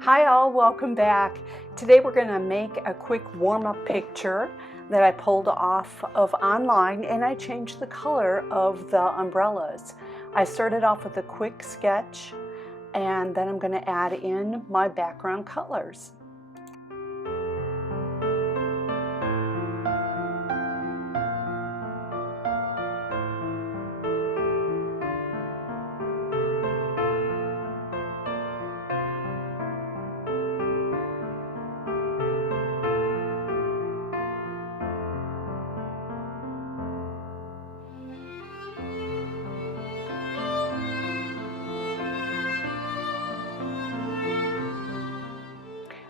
Hi all, welcome back. Today we're going to make a quick warm-up picture that I pulled off of online, and I changed the color of the umbrellas. I started off with a quick sketch, and then I'm going to add in my background colors.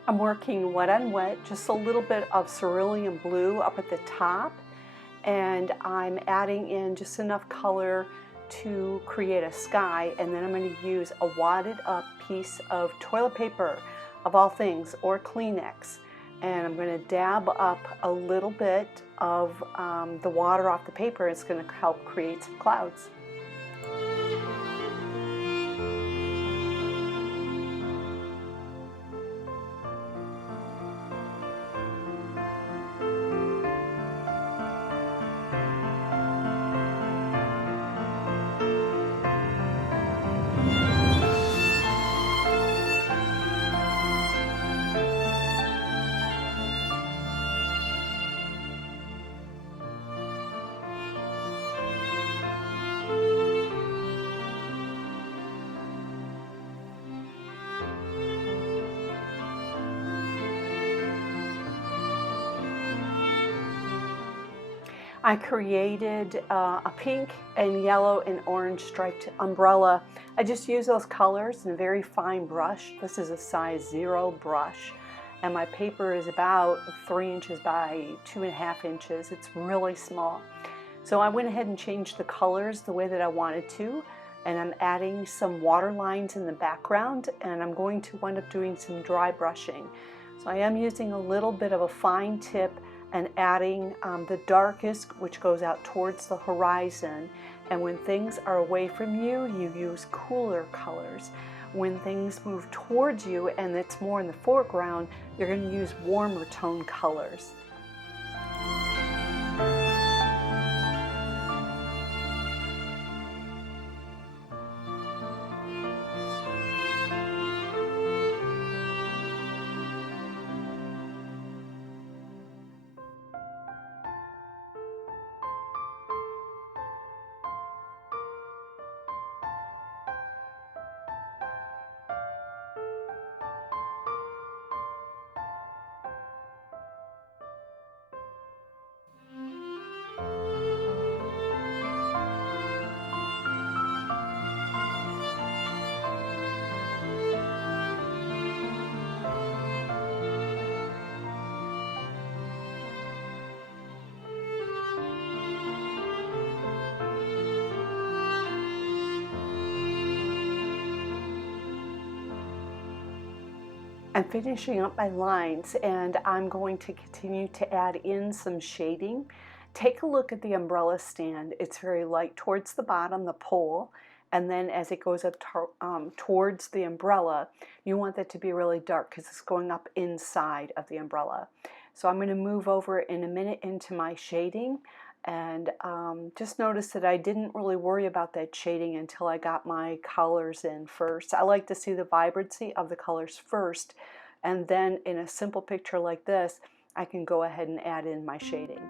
I'm working wet on wet, just a little bit of cerulean blue up at the top, and I'm adding in just enough color to create a sky, and then I'm going to use a wadded up piece of toilet paper, of all things, or Kleenex, and I'm going to dab up a little bit of the water off the paper. It's going to help create some clouds. I created a pink and yellow and orange striped umbrella. I just use those colors in a very fine brush. This is a size 0 brush, and my paper is about 3 inches by 2.5 inches. It's really small. So I went ahead and changed the colors the way that I wanted to, and I'm adding some water lines in the background, and I'm going to wind up doing some dry brushing. So I am using a little bit of a fine tip and adding the darkest, which goes out towards the horizon. And when things are away from you, you use cooler colors. When things move towards you and it's more in the foreground, you're going to use warmer tone colors. I'm finishing up my lines, and I'm going to continue to add in some shading. Take a look at the umbrella stand. It's very light towards the bottom, the pole, and then as it goes up towards the umbrella, you want that to be really dark because it's going up inside of the umbrella. So I'm going to move over in a minute into my shading, and just notice that I didn't really worry about that shading until I got my colors in first. I like to see the vibrancy of the colors first, and then in a simple picture like this, I can go ahead and add in my shading.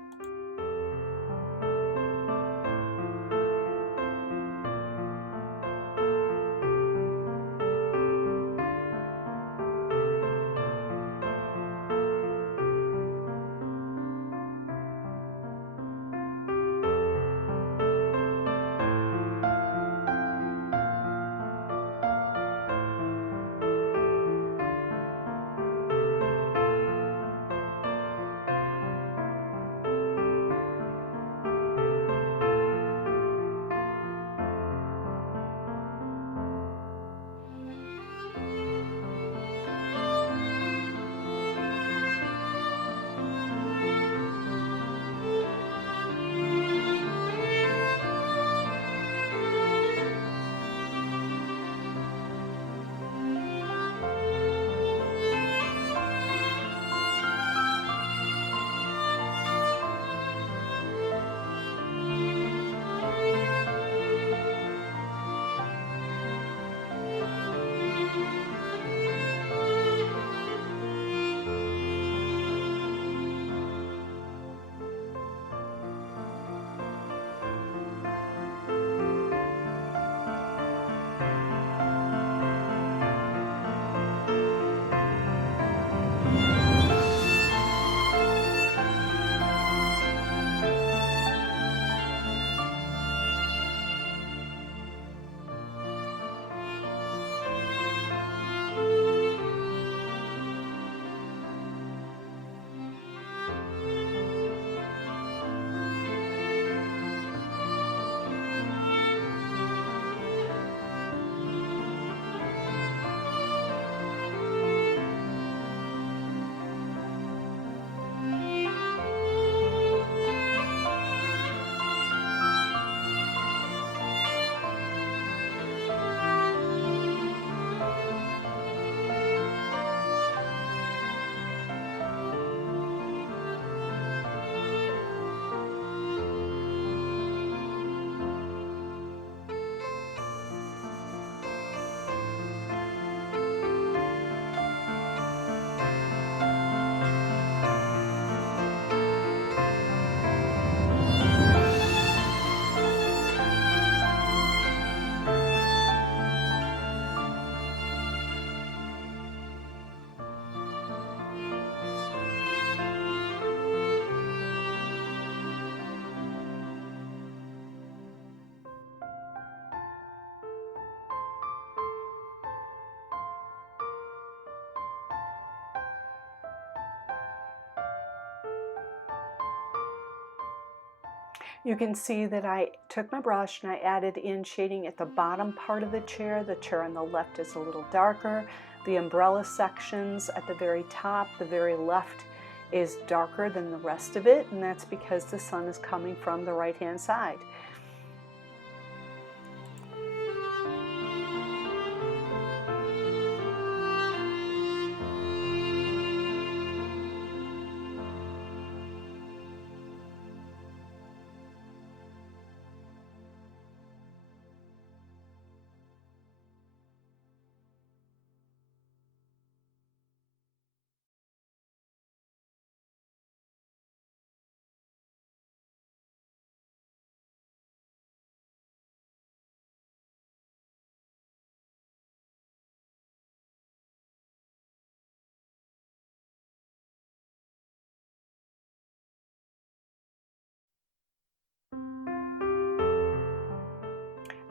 You can see that I took my brush and I added in shading at the bottom part of the chair. The chair on the left is a little darker. The umbrella sections at the very top, the very left, is darker than the rest of it, and that's because the sun is coming from the right-hand side.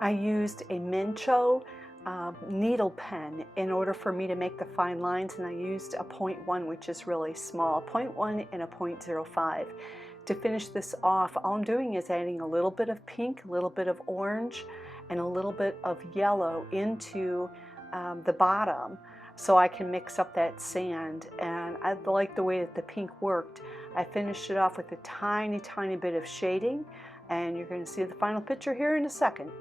I used a Mincho needle pen in order for me to make the fine lines, and I used a 0.1, which is really small, a 0.1 and a 0.05. To finish this off, all I'm doing is adding a little bit of pink, a little bit of orange, and a little bit of yellow into the bottom so I can mix up that sand. And I like the way that the pink worked. I finished it off with a tiny, tiny bit of shading, and you're going to see the final picture here in a second.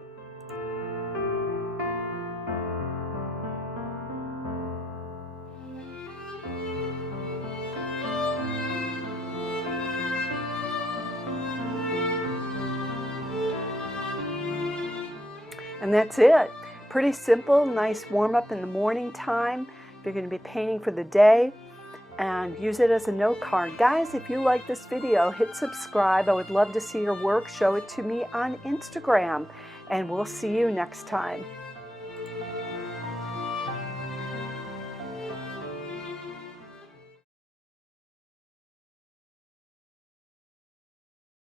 And that's it. Pretty simple, nice warm up in the morning time if you're going to be painting for the day, and use it as a note card. Guys, if you like this video, hit subscribe. I would love to see your work. Show it to me on Instagram, and we'll see you next time.